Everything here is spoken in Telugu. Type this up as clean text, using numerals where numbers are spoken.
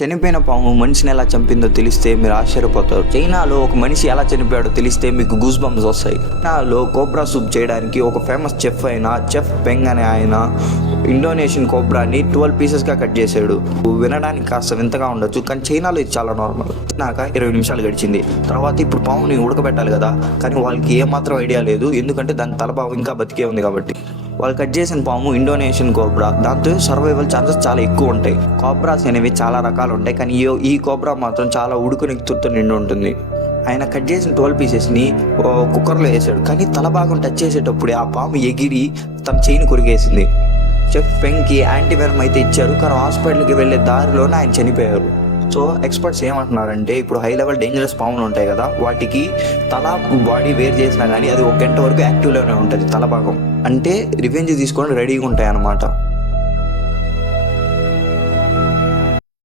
చనిపోయిన పాము మనిషిని ఎలా చంపిందో తెలిస్తే మీరు ఆశ్చర్యపోతారు. చైనాలో ఒక మనిషి ఎలా చనిపోయాడో తెలిస్తే మీకు గూస్ బంప్స్ వస్తాయి. చైనాలో కోబ్రా సూప్ చేయడానికి ఒక ఫేమస్ చెఫ్ అయిన చెఫ్ పెంగ్ అనే ఆయన ఇండోనేషియన్ కోబ్రాని 12 పీసెస్గా కట్ చేశాడు. వినడానికి కాస్త వింతగా ఉండొచ్చు, కానీ చైనాలో ఇది చాలా నార్మల్. నాక 20 నిమిషాలు గడిచింది. తర్వాత ఇప్పుడు పాముని ఉడకబెట్టాలి కదా, కానీ వాళ్ళకి ఏమాత్రం ఐడియా లేదు, ఎందుకంటే దాని తలపాము ఇంకా బతికే ఉంది కాబట్టి. వాళ్ళు కట్ చేసిన పాము ఇండోనేషియన్ కోబ్రా. దాంతో సర్వైవల్ ఛాన్సెస్ చాలా ఎక్కువ ఉంటాయి. కోబ్రాస్ అనేవి చాలా రకాలు ఉంటాయి, కానీ ఈ కోబ్రా మాత్రం చాలా ఉడుకు నిక్తుతో నిండి ఉంటుంది. ఆయన కట్ చేసిన 12 పీసెస్ని కుక్కర్లో వేసాడు, కానీ తల భాగం టచ్ చేసేటప్పుడే ఆ పాము ఎగిరి తన చెయ్యిని కొరికేసింది. చెఫ్ పెంగ్కి యాంటీవెనమ్ అయితే ఇచ్చారు, కానీ హాస్పిటల్కి వెళ్ళే దారిలోనే ఆయన చనిపోయారు. సో ఎక్స్పర్ట్స్ ఏమంటున్నారంటే, ఇప్పుడు హై లెవెల్ డేంజరస్ పాములు ఉంటాయి కదా, వాటికి తల బాడీ వేరు చేసినా కానీ అది 1 గంట వరకు యాక్టివ్లోనే ఉంటుంది. తల భాగం అంటే రివెంజ్ తీసుకొని రెడీగా ఉంటాయి అన్నమాట.